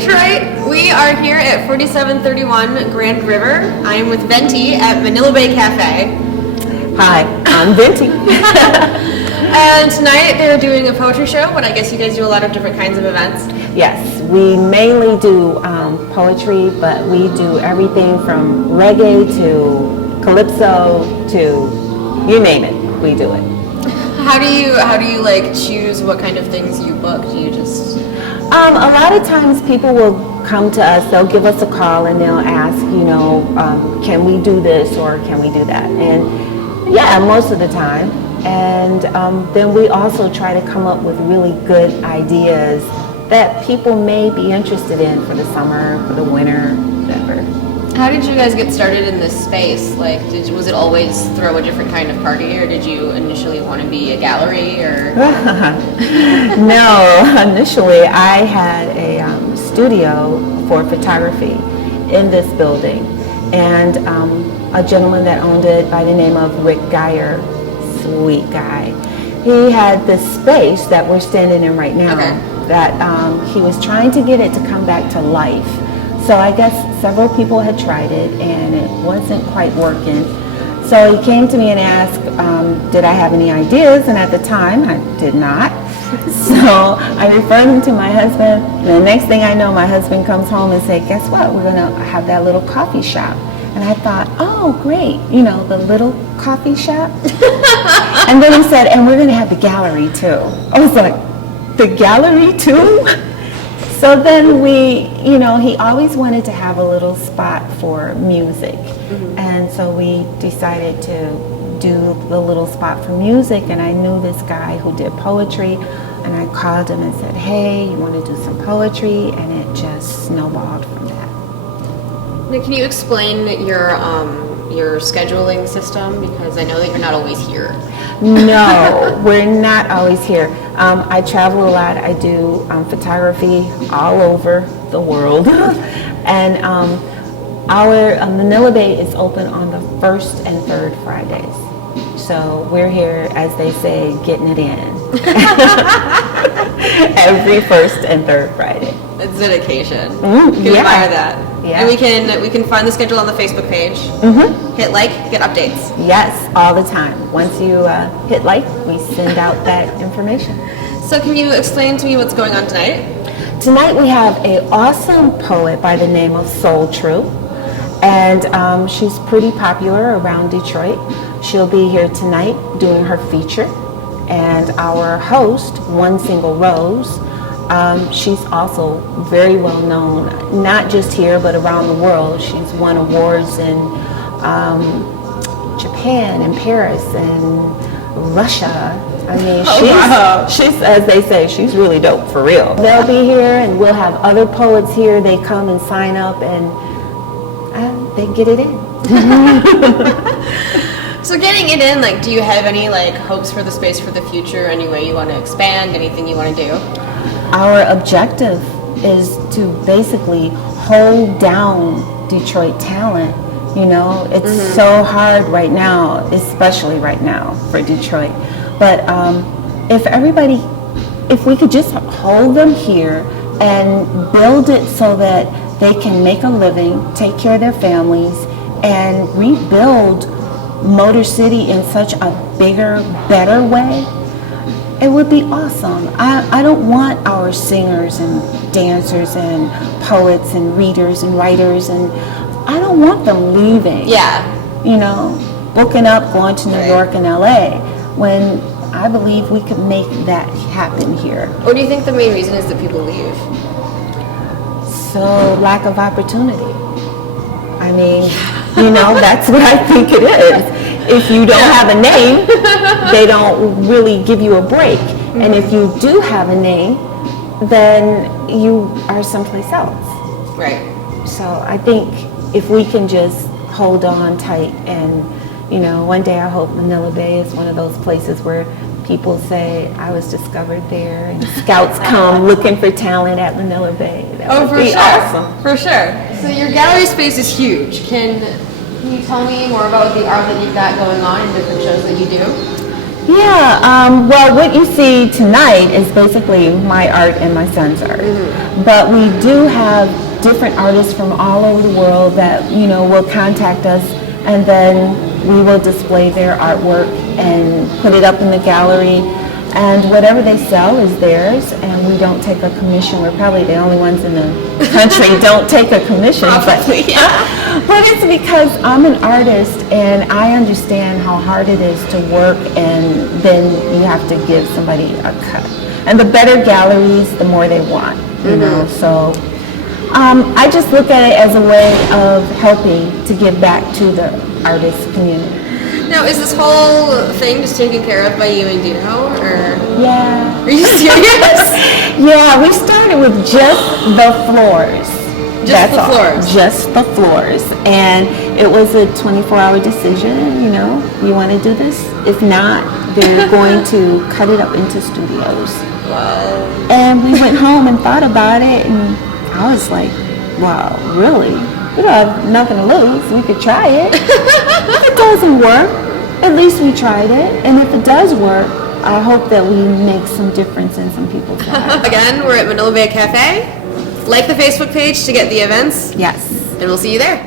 Detroit. We are here at 4731 Grand River. I am with Venti at Manila Bay Cafe. Hi, I'm Venti. And tonight they're doing a poetry show, but I guess you guys do a lot of different kinds of events. Yes, we mainly do poetry, but we do everything from reggae to calypso to you name it, we do it. How do you like choose what kind of things you book? Do you just A lot of times people will come to us, they'll give us a call and they'll ask, can we do this or can we do that? And yeah, most of the time. And then we also try to come up with really good ideas that people may be interested in for the summer, for the winter, whatever. How did you guys get started in this space? Like, was it always throw a different kind of party, or did you initially want to be a gallery, or? No, initially I had a studio for photography in this building, and a gentleman that owned it by the name of Rick Geyer, sweet guy. He had this space that we're standing in right now that he was trying to get it to come back to life. So I guess several people had tried it and it wasn't quite working. So he came to me and asked, did I have any ideas? And at the time, I did not. So I referred him to my husband. And the next thing I know, my husband comes home and said, guess what? We're going to have that little coffee shop. And I thought, oh, great, the little coffee shop. And then he said, and we're going to have the gallery too. I was like, the gallery too? So then he always wanted to have a little spot for music. Mm-hmm. And so we decided to do the little spot for music. And I knew this guy who did poetry. And I called him and said, hey, you want to do some poetry? And it just snowballed from that. Now, can you explain your scheduling system? Because I know that you're not always here. No, we're not always here. I travel a lot. I do photography all over the world. And our Manila Bay is open on the first and third Fridays. So we're here, as they say, getting it in. Every first and third Friday. That's dedication. You can admire that. Yeah. And we can find the schedule on the Facebook page. Mm-hmm. Hit like, get updates. Yes, all the time. Once you hit like, we send out that information. So can you explain to me what's going on tonight? Tonight we have an awesome poet by the name of Soul True. And she's pretty popular around Detroit. She'll be here tonight doing her feature. And our host, One Single Rose, she's also very well known, not just here, but around the world. She's won awards in Japan and Paris and Russia. I mean, she's, as they say, she's really dope, for real. They'll be here, and we'll have other poets here. They come and sign up, and they get it in. So getting it in, like, do you have any, like, hopes for the space for the future? Any way you want to expand? Anything you want to do? Our objective is to basically hold down Detroit talent. It's so hard right now, especially right now for Detroit. But if we could just hold them here and build it so that they can make a living, take care of their families, and rebuild Motor City in such a bigger, better way, it would be awesome. I don't want our singers and dancers and poets and readers and writers, and I don't want them leaving. Yeah. Booking up, going to New York and LA, when I believe we could make that happen here. What do you think the main reason is that people leave? So, lack of opportunity. I mean, that's what I think it is. If you don't have a name, they don't really give you a break. Mm-hmm. And if you do have a name, then you are someplace else. Right. So I think if we can just hold on tight and, one day I hope Manila Bay is one of those places where people say, I was discovered there, and scouts come looking for talent at Manila Bay. That would be awesome. For sure. So your gallery space is huge. Can you tell me more about the art that you've got going on and different shows that you do? Yeah, well, what you see tonight is basically my art and my son's art. But we do have different artists from all over the world that, will contact us, and then we will display their artwork and put it up in the gallery. And whatever they sell is theirs, and we don't take a commission. We're probably the only ones in the country don't take a commission. Probably, yeah. But it's because I'm an artist, and I understand how hard it is to work, and then you have to give somebody a cut. And the better galleries, the more they want, you know. So I just look at it as a way of helping to give back to the artist community. Now, is this whole thing just taken care of by you and Dino, or? Yeah. Are you serious? Yeah, we started with just the floors. Just the floors? Just the floors. And it was a 24-hour decision, you want to do this? If not, they're going to cut it up into studios. Wow. And we went home and thought about it, and I was like, wow, really? We don't have nothing to lose. We could try it. If it doesn't work, at least we tried it. And if it does work, I hope that we make some difference in some people's lives. Again, we're at Manila Bay Cafe. Like the Facebook page to get the events. Yes. And we'll see you there.